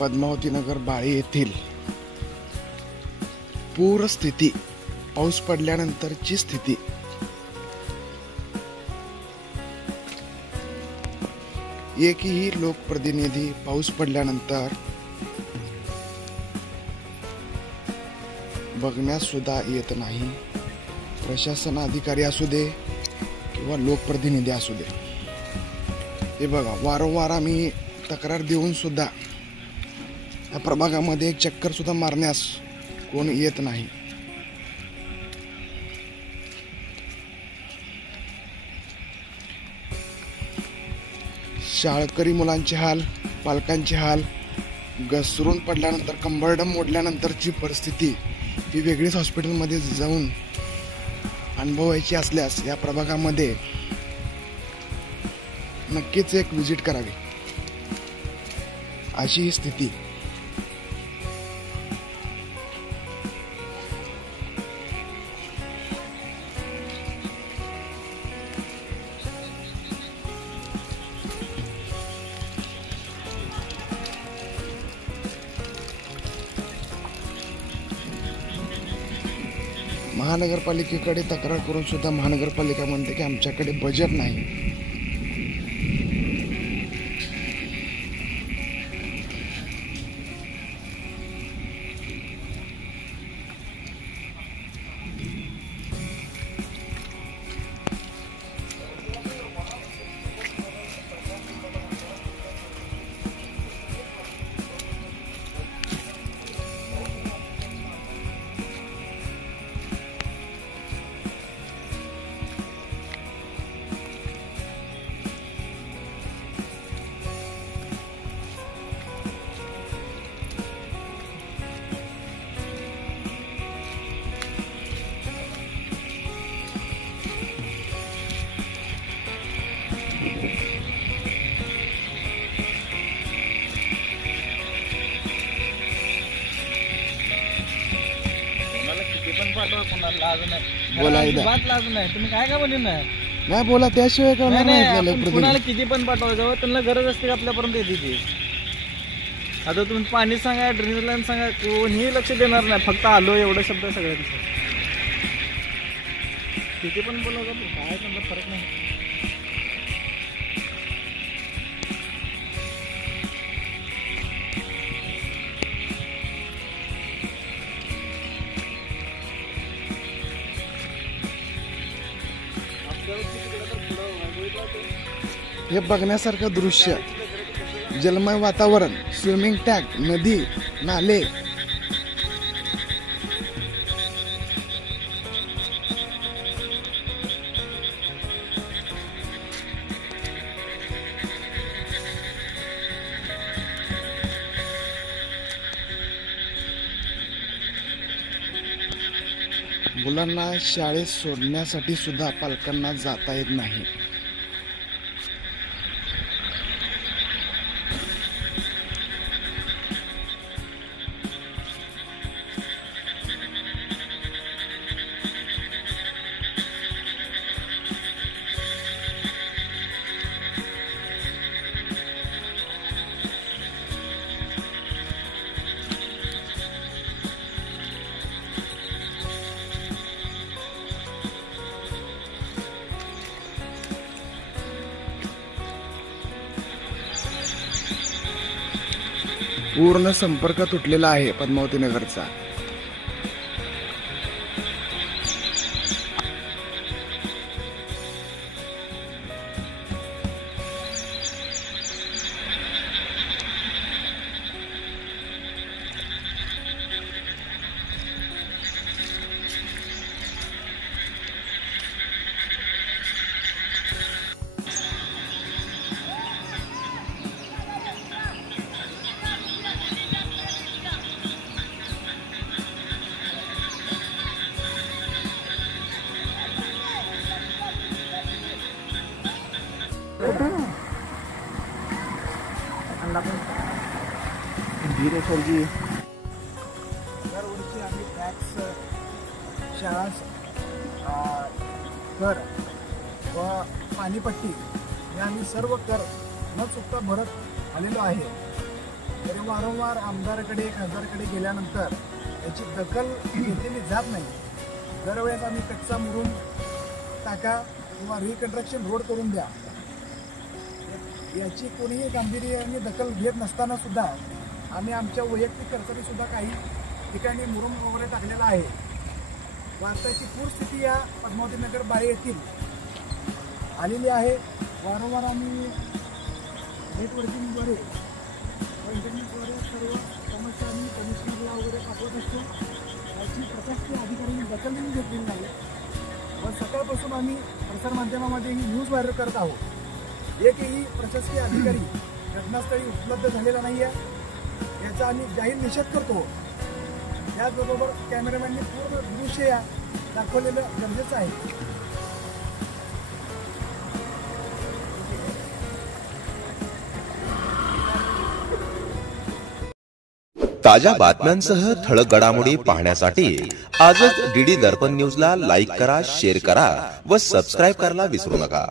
पद्मावती नगर बाळे येथील पूरस्थिती, पाऊस पडल्यानंतरची स्थिती. एकही लोकप्रतिनिधी पाऊस पडल्यानंतर बघण्यास सुद्धा येत नाही. प्रशासन अधिकारी असू दे किंवा लोकप्रतिनिधी असू दे. हे बघा, वारंवार आम्ही तक्रार देऊन सुद्धा या प्रभागामध्ये एक चक्कर सुद्धा मारण्यास कोण येत नाही. शाळकरी मुलांचे हाल, पालकांचे हाल, घसरून पडल्यानंतर कंबरडं मोडल्यानंतरची परिस्थिती ही वेगळीच हॉस्पिटलमध्ये जाऊन अनुभवायची असल्यास या प्रभागामध्ये नक्कीच एक विजिट करावी, अशी ही स्थिती. महानगरपालिकेकडे तक्रार करून सुद्धा महानगरपालिका म्हणते की आमच्याकडे बजेट नाही. बोला तुम्ही काय काय बोलले नाही बोला, त्याशिवाय कुणाला किती पण पाठवायचं, त्यांना गरज असते आपल्यापर्यंत येते ती. आता तुम्ही पाणी सांगा, ड्रेनेज लाईन सांगा, कोणीही लक्ष देणार नाही. फक्त आलो एवढा शब्द सगळ्यांचा. किती पण बोलावं काय त्यांना फरक नाही. हे बघण्यासारखं दृश्य, जलमय वातावरण, स्विमिंग टँक, नदी, नाले. मुलांना शाळेत सोडण्यासाठी सुद्धा पालकांना जाता येत नाही. पूर्ण संपर्क तुटलेला आहे पद्मावती नगरचा. धीरे सरजी दरवर्षी आम्ही टॅक्स, शाळा कर व पाणीपट्टी हे आम्ही सर्व कर न चुकता भरत आलेलो आहे. तरी वारंवार आमदाराकडे खासदाराकडे गेल्यानंतर याची दखल घेतलेली जात नाही. दरवेळेस आम्ही कच्चा मुरुम टाका किंवा रिकन्स्ट्रक्शन रोड करून द्या याची कोणीही गांभीर्याने दखल घेत नसताना सुद्धा आम्ही आमच्या वैयक्तिक खर्चाने सुद्धा काही ठिकाणी मुरुम वगैरे टाकलेला आहे. वारसाची पूरस्थिती या पद्मावती नगर बाळे येथील आलेली आहे. वारंवार आम्ही नेटवर्किंगद्वारे इंटरनेटद्वारे सर्व समस्या आम्ही कमिशनरला वगैरे पाठवत असतो. याची प्रशासकीय अधिकाऱ्यांनी दखलही घेतलेली नाही. पण सकाळपासून आम्ही प्रसारमाध्यमामध्ये ही न्यूज व्हायरल करत आहोत. एकही प्रशासकीय अधिकारी घटनास्थळी उपलब्ध झालेला नाही आहे. याचा आम्ही जाहीर निषेध करतो. त्याचबरोबर कॅमेरामॅनने पूर्ण दृश्य दाखवलेलं गरजेचं आहे. ताज्या बातम्यांसह ठळक घडामोडी पाहण्यासाठी आजच डीडी दर्पण न्यूजला लाईक करा, शेअर करा व सबस्क्राईब करायला विसरू नका.